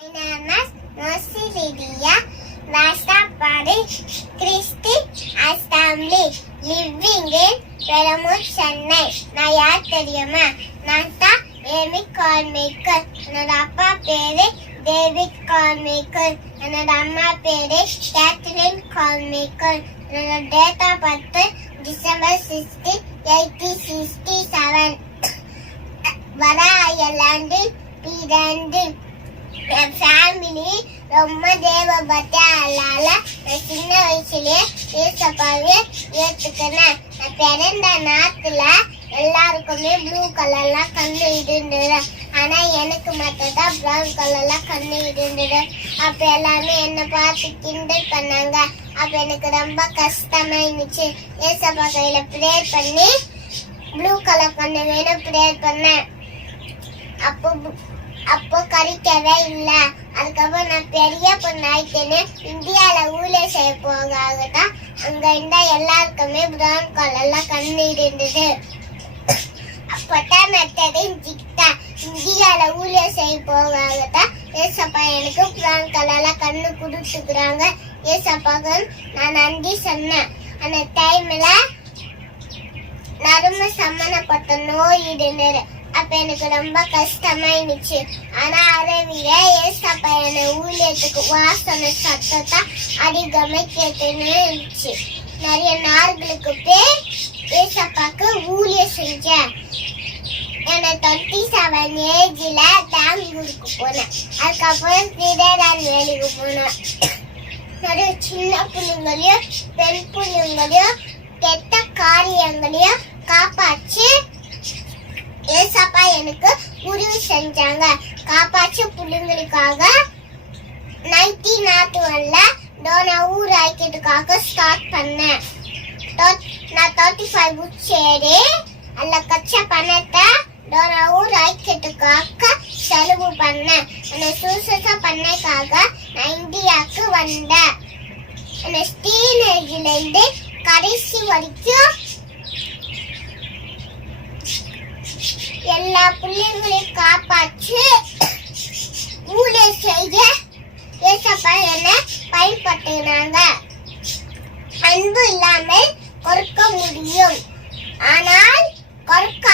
name is Mercy Lydia Rastafari Christian Assembly living in Chennai நான் யார் தெரியுமா நான் தான் ஏமி கார்மேக்கர் என்னோட அப்பா பேரு டேவிட் கார்மேக்கர் என்னோட அம்மா பேரு கேத்ரின் கார்மேக்கர் என்னோட டேட்டா பத்து December sixty eighty sixty seven வர அயர்லாந்து பிறந்து என் ஃபேமிலி ரொம்ப தேவ பக்தால நான் சின்ன வயசுலயே ஏசப்பாவே ஏத்துக்கினேன். நான் பிறந்த நாத்துல எல்லாருக்குமே ப்ளூ கலர்லாம் கண்ணு இருந்தது ஆனா எனக்கு மட்டும் தான் ப்ரௌன் கலர்லாம் கண்ணு இருந்தது அப்ப எல்லாமே என்னை பார்த்து கிண்டல் பண்ணாங்க. அப்ப எனக்கு ரொம்ப கஷ்டமா இருந்துச்சு ஏசப்பா கையில ப்ரேயர் பண்ணி ப்ளூ கலர் கண்ணு வேணும் ப்ரேயர் பண்ணேன். அப்போ அப்போ கிடைக்கவே இல்லை. அதுக்கப்புறம் நான் பெரிய பொண்ணாய்க்கேன்னு இந்தியாவில் ஊழியர் செய்ய செய்ய போகாதான் அங்கே இருந்தால் எல்லாருக்குமே பிரவுன் கலர்ல கண்ணீர் இருந்தது. அப்போதான் நான் தெரிஞ்சுக்கிட்டேன் இந்தியாவில் ஊழியர் செய்ய போகாதான் ஏசப்பா எனக்கு பிரவுன் கலர்ல கண்ணு கொடுத்துக்கிறாங்க. ஏசப்பாக்கு நான் நன்றி சொன்னேன். அந்த டைமில் நறும சம்மந்தப்பட்ட நோய் இருந்தது. அப்ப எனக்கு ரொம்ப கஷ்டமா இருந்துச்சு ஆனா அதை விட ஏசப்பா என்னை ஊழியத்துக்கு வாசனை சத்தத்தை அதிகமாக கேட்டுன்னு இருந்துச்சு. நிறைய நார்களுக்கு பேர் ஏசப்பாக்கு ஊழியம் செஞ்சேன் என்னை டுவெண்ட்டி செவன் ஏஜில் பெங்களூருக்கு போனேன். அதுக்கப்புறம் திடேரான் வேலைக்கு போனேன். நிறைய சின்ன பிள்ளைங்களையும் பெண் பிள்ளைங்களையும் கெட்ட காரியங்களையும் காப்பாற்றி ஏசப்பா எனக்கு உதவி செஞ்சாங்க. காப்பாற்று புள்ளுங்களுக்காக நைன்டீன் நாட்டு ஒன்ல டோனா ஊர் ஐக்கியத்துக்காக ஸ்டார்ட் பண்ணேன். நான் தேர்ட்டி ஃபைவ் புக்ஸ் ஏறி அதில் கச்ச பணத்தை டோனா ஊர் ஐக்கியத்துக்காக செலவு பண்ணேன். அந்த சூசஸா பண்ணைக்காக நான் இந்தியாவுக்கு வந்தேன். அந்த ஸ்டீனேஜ்லேருந்து கடைசி வரைக்கும் எல்லா பிள்ளைங்களையும் காப்பாற்றி ஊழியர் செய்ய ஏசப்பா என்ன பயன்படுத்தினாங்க. அன்பு இல்லாமல் கொடுக்க முடியும். ஆனால் கொடுக்க